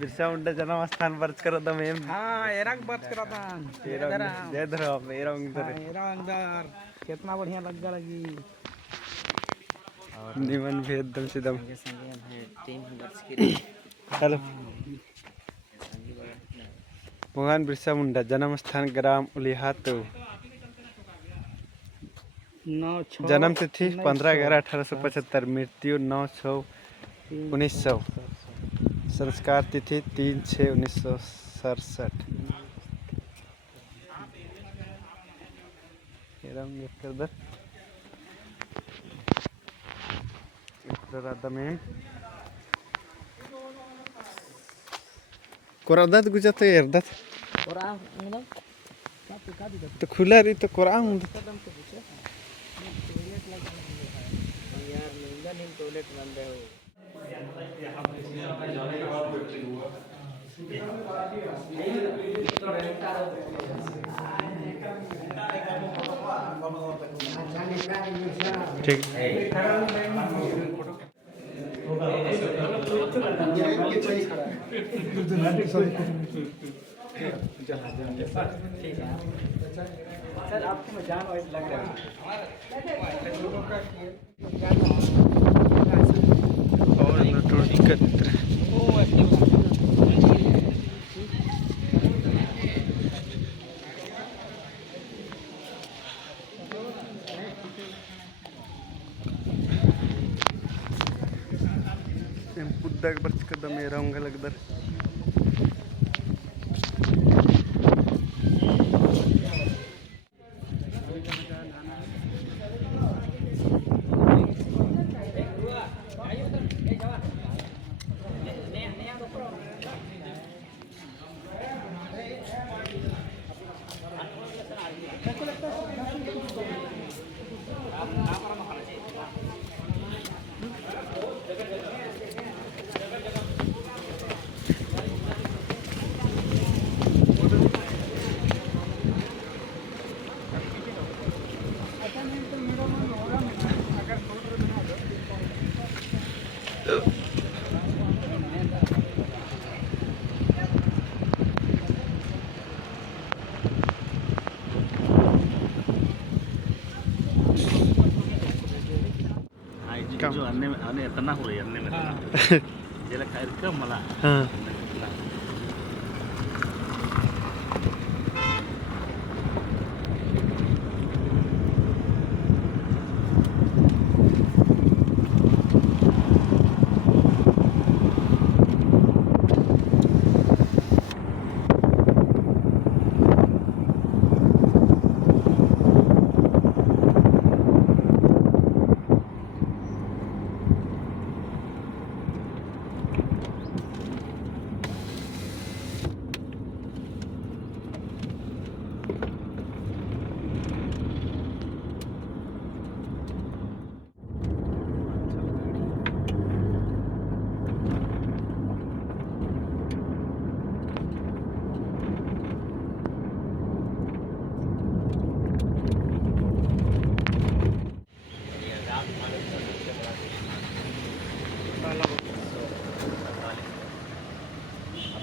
बिरसा मुंडा जन्म स्थान बर्च करो तो मैम हाँ एरंग बच करा था जय धरो मेरा अंदर एरंगदार कितना बढ़िया लग गया लगी निमन भी एकदम से दम संगे संगे टीम बच के हेलो भगवान बिरसा मुंडा जन्म स्थान ग्राम उलिहात जन्म तिथि 15/11/1875 मृत्यु 9/6/1900 संस्कार तिथि 3/6/1967 कोरादात गुजरात एरदात तो खुला रही तो कोरा हूँ यार निंदा नहीं टॉयलेट बंद है वो ठीक सर आपको मैं जान वाइज लग रहा पुद्दा बर्च कर दम मेरा होंगे लगदर जो अन्य में अन्य इतना हो रही है अन्य में जेला खैर कम मला हाँ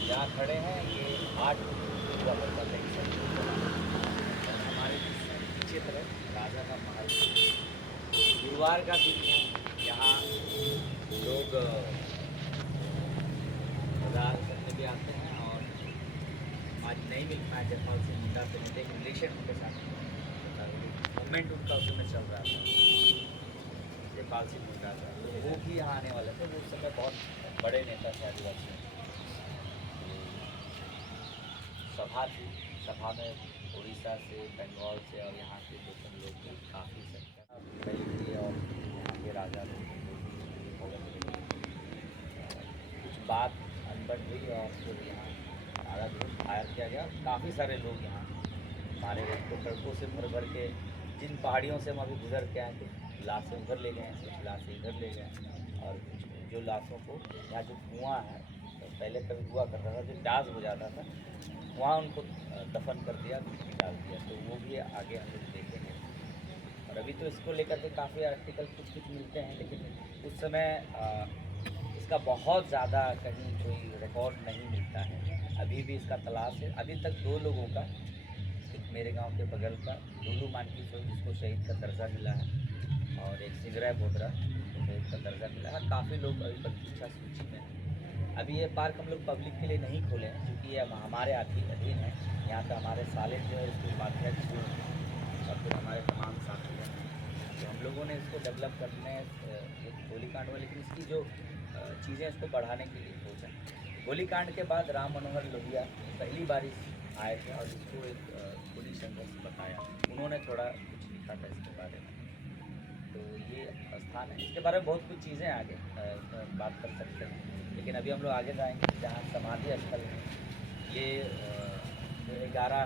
जहाँ खड़े हैं ये 8 हुआ करता था हमारे क्षेत्र है राजा का महल गुरुवार का दिन है यहाँ लोग बाजार करने भी आते हैं और आज नहीं मिल पाए जयपाल सिंह मुंडा से मिलते एक रिलेशन उनके साथ मूवमेंट उनका उस समय चल रहा था जयपाल सिंह मुंडा का तो वो भी यहाँ आने वाले थे वो उस समय बहुत बड़े नेता थे आदिवासी सभा थी सभा में उड़ीसा से बंगाल से और यहाँ के लोकल लोग भी काफ़ी संख्या गई थी और यहाँ के राजा लोग कुछ बात अनबन हुई और फिर यहाँ राजा को फायर किया गया काफ़ी सारे लोग यहाँ मारे गए तो सड़कों से भर भर के जिन पहाड़ियों से हम अभी गुजर के आए कुछ लाशें उधर ले गए कुछ लाशें इधर ले गए और कुछ जो लाशों को यहाँ जो कुआँ है तो पहले कभी हुआ करता था जो डाज हो जाता था वहाँ उनको दफन कर दिया डाल दिया तो वो भी आगे हम लोग देखेंगे और अभी तो इसको लेकर के काफ़ी आर्टिकल कुछ कुछ मिलते हैं लेकिन उस समय इस इसका बहुत ज़्यादा कहीं कोई रिकॉर्ड नहीं मिलता है। अभी भी इसका तलाश है। अभी तक 2 लोगों का, एक मेरे गांव के बगल का डूलू मानकी सो जिसको शहीद का दर्जा मिला है, और एक सिगरा बोदरा जिसको शहीद का दर्जा मिला है। काफ़ी लोग अभी प्रतिष्ठा सूची में हैं। अभी ये पार्क हम लोग पब्लिक के लिए नहीं खोले हैं क्योंकि ये हमारे अधीन है। यहाँ का हमारे सालिद जो है इसके उपाध्यक्ष और फिर हमारे तमाम साथी हैं, तो हम लोगों ने इसको डेवलप करने एक गोलीकांड हुआ, लेकिन इसकी जो चीज़ें इसको बढ़ाने के लिए सोचा। गोलीकांड के बाद राम मनोहर लोहिया पहली बार आए थे और इसको एक पुलिस संघर्ष बताया। उन्होंने थोड़ा कुछ लिखा था इसके बारे में, तो ये स्थान है। इसके बारे में बहुत कुछ चीज़ें आगे बात कर सकते हैं, लेकिन अभी हम लोग आगे जाएंगे जहाँ समाधि स्थल है। ये 11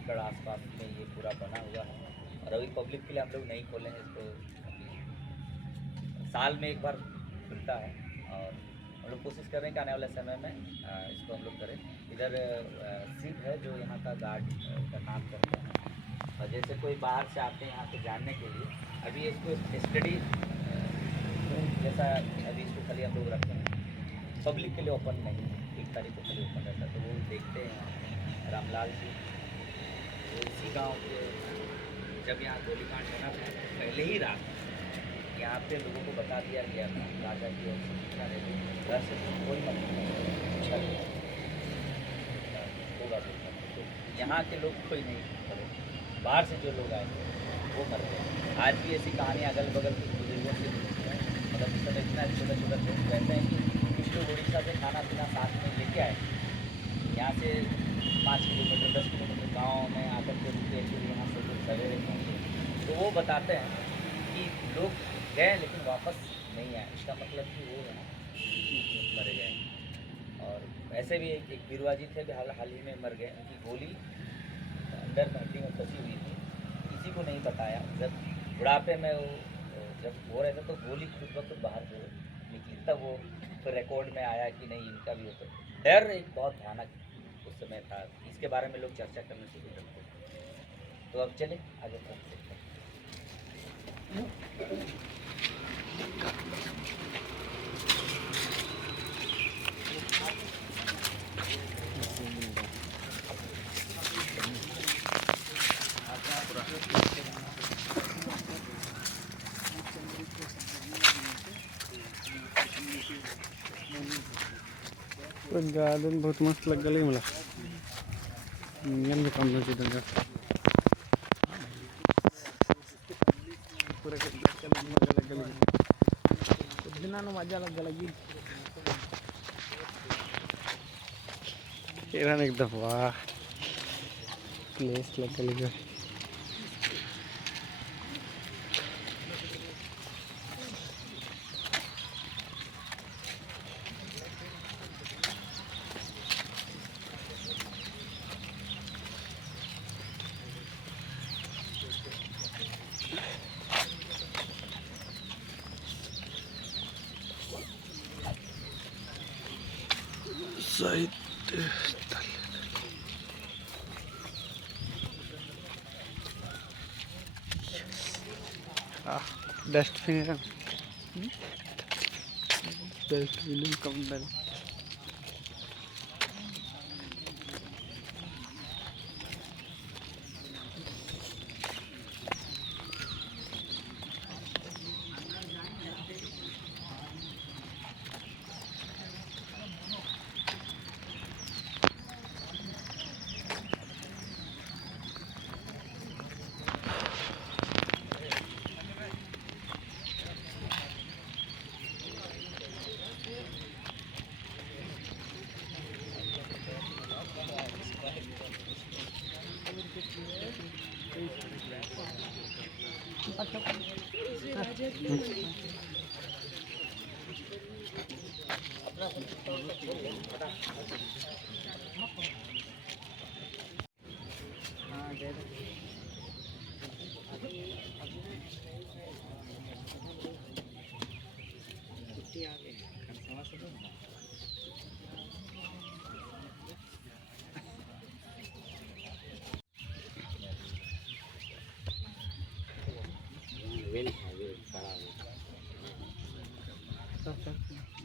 एकड़ आसपास में ये पूरा बना हुआ है और अभी पब्लिक के लिए हम लोग नहीं खोले हैं इसको। साल में एक बार खुलता है और हम लोग कोशिश कर रहे हैं कि आने वाले समय में इसको हम लोग करें। इधर सिप है जो यहाँ का गार्ड का काम करते हैं, और जैसे कोई बाहर से आते हैं यहाँ पे जानने के लिए, अभी इसको स्टडी जैसा अभी इसको खाली हम लोग रखते हैं, पब्लिक के लिए ओपन नहीं है। 1 तारीख को खाली ओपन रहता है, तो वो देखते हैं। रामलाल जी वो इसी गाँव के, जब यहाँ गोलीकांड होना था पहले ही रात यहाँ पे लोगों को बता दिया गया था राजा की और घर से कोई मतलब होगा। तो यहाँ के लोग कोई नहीं पड़े, बाहर से जो लोग आए थे वो मर गए। आज भी ऐसी कहानी अगल बगल के बुजुर्गों से मिलती है। मतलब इस समय इतना छोटा छोटा लोग रहते हैं कि कुछ लोग उड़ीसा से खाना पीना साथ में लेके आए, यहाँ से 5 किलोमीटर 10 किलोमीटर गाँव में आकर के रुके, फिर यहाँ से लोग सवेरे पहुँचे। तो वो बताते हैं कि लोग गए लेकिन वापस नहीं आए, इसका मतलब कि वो यहाँ मरे गए। और ऐसे भी एक बीरवा जी थे, हाल ही में मर गए। उनकी गोली अंदर हड्डी में फंसी हुई थी, किसी को नहीं बताया। जब बुढ़ापे में वो जब हो रहे थे तो गोली खुद ब खुद बाहर जो निकली, तब वो फिर रिकॉर्ड में आया कि नहीं इनका भी होता। डर एक बहुत भयानक उस समय था, इसके बारे में लोग चर्चा करने से भी डरते थे। तो अब चले आगे बढ़ते हैं। गार्डन बहुत मस्त लग गई मला। भी कम जगह पूरा मजा लगी। एकदम वाह प्लेस लग गई। साहित्य स्थल डस्टबिन कम डर।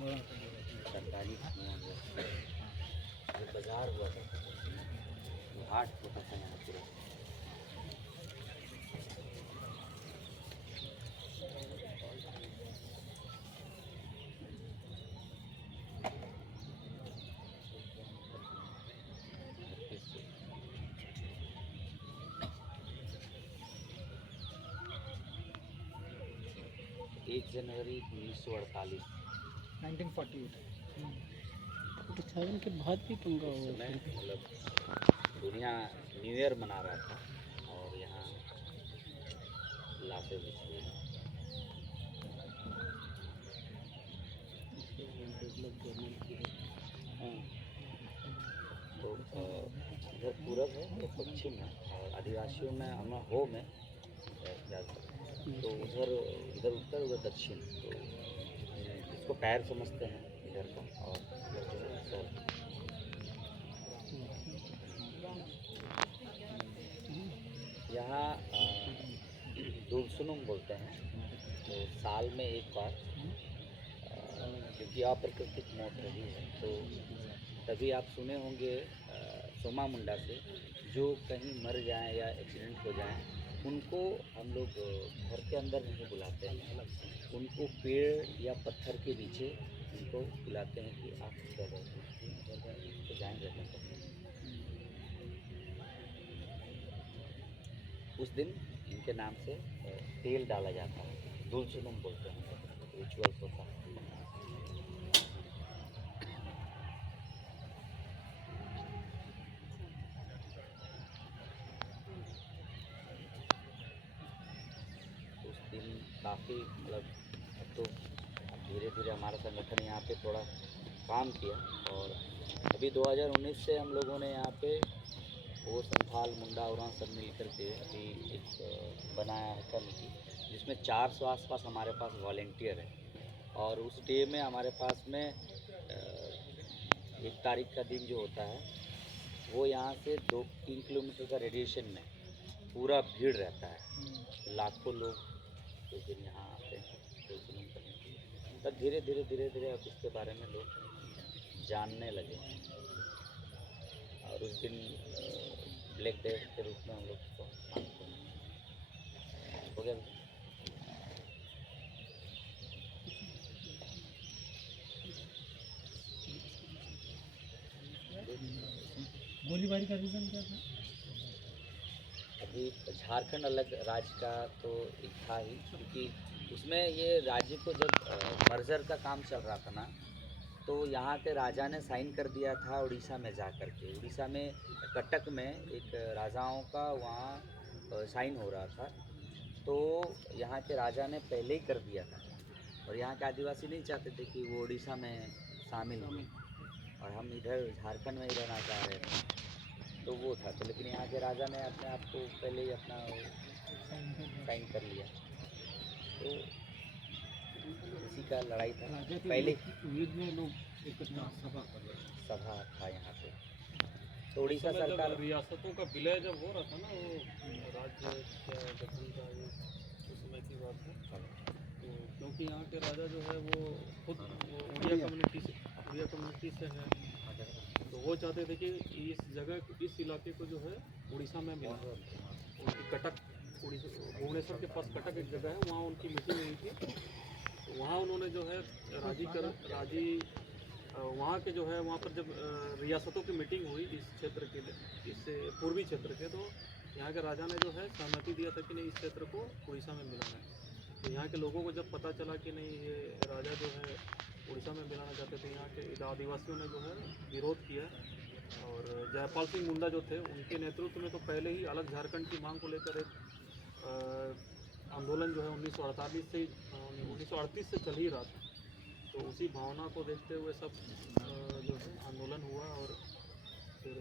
सरकारी ये बाजार हुआ था, हाट होता था यहाँ पूरा। एक जनवरी 1948 1948 के बाद भी पंगा उस हुआ। समय मतलब दुनिया न्यू ईयर मना रहा था और यहाँ लाशें बिछ रही हैं। हाँ। तो इधर पूरब है, ये पश्चिम है और आदिवासियों में हमें हो में ज़्यादा, तो उधर इधर उत्तर उधर दक्षिण, तो इसको पैर समझते हैं इधर का और इधर जो है सर। यहाँ दुलसुनुम बोलते हैं, तो साल में एक बार क्योंकि अप्राकृतिक मौत रही है तो तभी आप सुने होंगे सोमा मुंडा से, जो कहीं मर जाएं या एक्सीडेंट हो जाएं उनको हम लोग घर के अंदर नहीं बुलाते हैं, उनको पेड़ या पत्थर के नीचे उनको बुलाते हैं कि आप तो जाएंगे अपने पत्थर। उस दिन इनके नाम से तेल डाला जाता है, दुलसुनुम बोलते हैं, रिचुअल्स होता है। उस दिन काफ़ी मतलब अब तो धीरे धीरे हमारा संगठन यहाँ पे थोड़ा काम किया और अभी 2019 से हम लोगों ने यहाँ पे वो संथाल मुंडा और सब मिल कर के अभी एक बनाया है कमेटी, जिसमें 400 आसपास हमारे पास वॉलेंटियर है। और उस डे में हमारे पास में 1 तारीख का दिन जो होता है वो यहाँ से 2-3 किलोमीटर का रेडिएशन में पूरा भीड़ रहता है, लाखों लोग उस दिन यहाँ आते हैं तो जुनून करने के लिए। तब धीरे धीरे अब इसके बारे में लोग जानने लगे और उस दिन ब्लैक डे के रूप में हम लोग इसको मानते हैं। हो गया। गोलीबारी का रीज़न क्या था? अभी झारखंड अलग राज्य का तो एक था ही, क्योंकि उसमें ये राज्य को जब मर्जर का काम चल रहा था ना, तो यहाँ के राजा ने साइन कर दिया था उड़ीसा में जा कर के। उड़ीसा में कटक में एक राजाओं का वहाँ साइन हो रहा था, तो यहाँ के राजा ने पहले ही कर दिया था और यहाँ के आदिवासी नहीं चाहते थे कि वो उड़ीसा में शामिल हो और हम इधर झारखंड में ही रहना चाह रहे थे, तो वो था। तो लेकिन यहाँ के राजा ने अपने आप को पहले ही अपना साइन कर लिया, तो इसी का लड़ाई था। पहले में लोग इकट्ठा सभा था यहाँ पे, तो उड़ीसा सरकार रियासतों का विलय जब हो रहा था ना, वो राज्य क्या गठन का ये उस समय की बात है। तो क्योंकि यहाँ के राजा जो है वो खुद उड़िया कम्युनिटी से है, तो वो चाहते थे कि इस इलाके को जो है उड़ीसा में मिला। उनकी कटक भुवनेश्वर के पास कटक एक जगह है, वहाँ उनकी मीटिंग हुई थी। तो वहाँ उन्होंने जो है वहाँ के जो है वहाँ पर जब रियासतों की मीटिंग हुई इस क्षेत्र के लिए, इस पूर्वी क्षेत्र के, तो यहाँ के राजा ने जो है सहमति दिया था कि नहीं, इस क्षेत्र को उड़ीसा में मिलाना है। तो यहाँ के लोगों को जब पता चला कि नहीं, ये राजा जो है उड़ीसा में मिलाना चाहते थे, यहाँ के आदिवासियों ने जो है विरोध किया और जयपाल सिंह मुंडा जो थे उनके नेतृत्व में तो पहले ही अलग झारखंड की मांग को लेकर एक आंदोलन जो है 1938 से चल ही रहा था। तो उसी भावना को देखते हुए सब जो है आंदोलन हुआ और फिर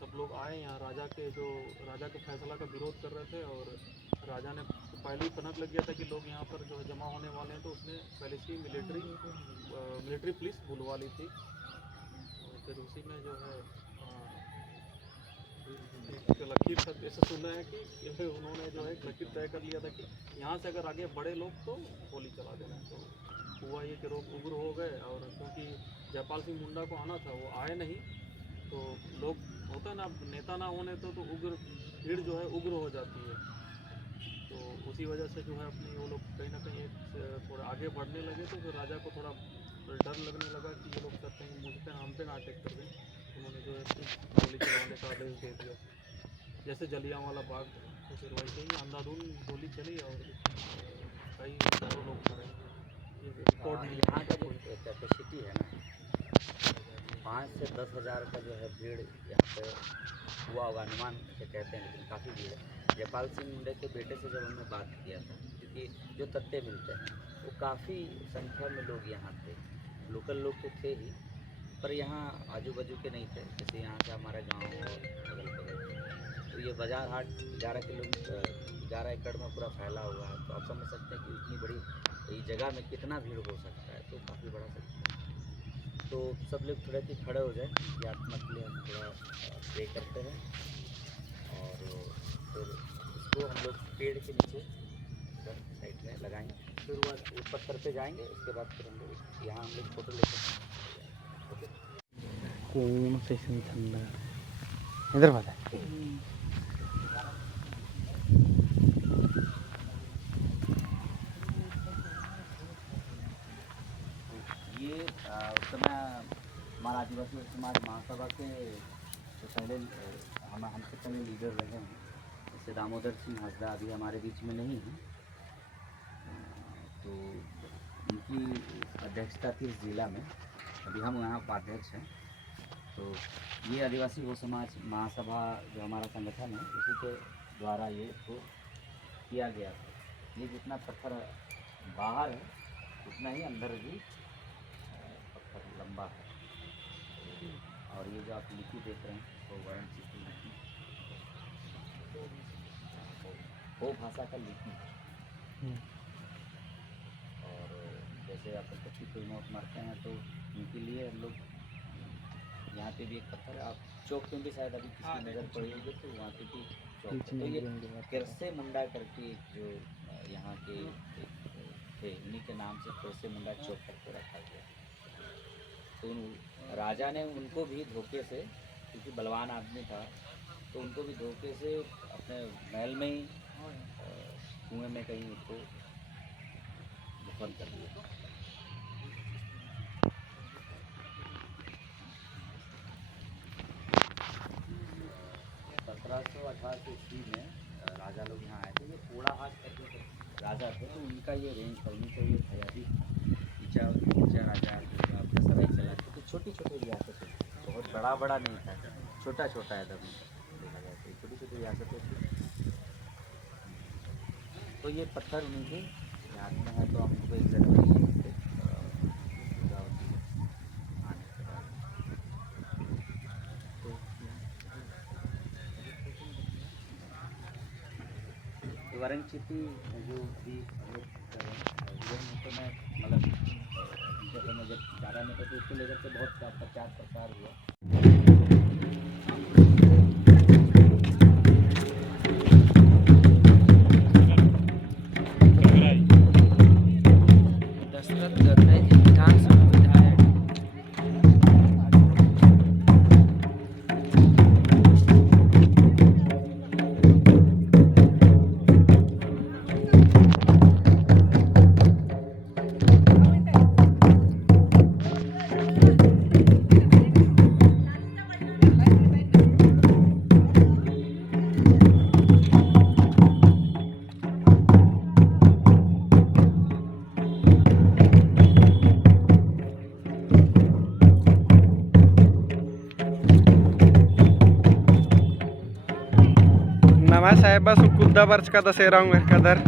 सब लोग आए यहाँ। राजा के फैसला का विरोध कर रहे थे और राजा ने पहले ही पनक लग गया था कि लोग यहाँ पर जो है जमा होने वाले हैं, तो उसने पहले से मिलिट्री पुलिस बुलवा ली थी। और फिर उसी में जो है एक लकीर तक ऐसा सुना है कि उन्होंने जो है एक लकीर तय कर लिया था कि यहाँ से अगर आगे बड़े लोग तो गोली चला देना। तो हुआ ये कि लोग उग्र हो गए, और क्योंकि जयपाल सिंह मुंडा को आना था, वो आए नहीं, तो लोग होता ना, नेता ना होने तो उग्र भीड़ जो है उग्र हो जाती है। तो उसी वजह से जो है अपनी वो लोग कहीं ना कहीं थोड़ा आगे बढ़ने लगे, तो फिर राजा को थोड़ा डर लगने लगा कि ये लोग सब कहीं मुझ पे हम पे ना अटैक कर दें। उन्होंने जो है गोली चलाने का आदेश दे दिया, जैसे जलियांवाला बाग। तो फिर वैसे ही अंधाधुंध गोली चली और कई हज़ारों लोग मरे। ये रिकॉर्ड नहीं है। यहाँ का जो कैपेसिटी है ना, 5 से 10 हज़ार का जो है भीड़ यहाँ पे हुआ होगा, अनुमान से कहते हैं, लेकिन काफ़ी भीड़ है। जयपाल सिंह मुंडे के बेटे से जब हमने बात किया था, क्योंकि जो तथ्य मिलते हैं वो काफ़ी संख्या में लोग यहाँ थे, लोकल लोग तो थे ही, पर यहाँ आजू बाजू के नहीं थे। जैसे यहाँ से हमारे गाँव और अगल बगल, तो ये बाजार हाट 11 एकड़ में पूरा फैला हुआ है। तो आप समझ सकते हैं कि इतनी बड़ी जगह में कितना भीड़ हो सकता है, तो काफ़ी बड़ा सकता है। तो सब लोग थोड़ा कि खड़े हो जाए, ये आत्मा के लिए हम थोड़ा प्रे करते हैं, और फिर इसको हम लोग पेड़ के नीचे साइड में लगाएंगे, फिर वो पत्थर पे जाएंगे, उसके बाद फिर हम लोग यहाँ हम लोग फोटो लेते हैं। कौन से ठंडा इधर बता। ये उस समय हमारा आदिवासी समाज महासभा के जो पहले हमसे पहले लीडर रहे हैं, जैसे दामोदर सिंह हंसदा अभी हमारे बीच में नहीं है, तो उनकी अध्यक्षता थी इस जिला में, अभी हम यहाँ उपाध्यक्ष हैं। तो ये आदिवासी वो समाज महासभा जो हमारा संगठन है, उसी के द्वारा ये तो किया गया था। ये जितना पत्थर बाहर है उतना ही अंदर भी पत्थर लंबा है। और ये जो आप लिपि देख रहे हैं वो वाराणसी की लिपि, वो भाषा का लिपि है। और जैसे आप पक्षी कोई मौत मारते हैं तो उनके लिए हम लोग यहाँ पे भी एक पत्थर, आप चौक पे भी शायद अभी किसी नज़र पड़ी होगी, तो वहाँ पे भी चौक। तो ये किरसे मुंडा करके जो यहाँ के थे, उन्हीं के नाम से किरसे मुंडा चौक करके रखा गया। तो राजा ने उनको भी धोखे से, क्योंकि बलवान आदमी था, तो उनको भी धोखे से अपने महल में ही कुएँ में कहीं उसको दफन कर दिया। 1758 ईस्वी में राजा लोग यहाँ आए थे। ये थोड़ा हाथ करके राजा थे, तो उनका ये रेंज था, उन्हीं को ये हयाती ऊँचा राजा जो अपना सराय चला थे। तो छोटी छोटी रियासतें, बहुत बड़ा बड़ा नहीं था, छोटा छोटा एकदम देखा जाए तो छोटी छोटी रियासतें थी। तो ये पत्थर उन्हीं के याद में है, तो हमको 1 जनवरी वारंगचिती जो भी तो मैं मतलब जब ज़्यादा में तो उसको लेकर के बहुत प्रचार प्रसार हुआ। दशरथ गद्दे जी विधानसभा विधायक। nama saya Basukuda Barskata Serang Merkadar.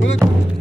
बोलो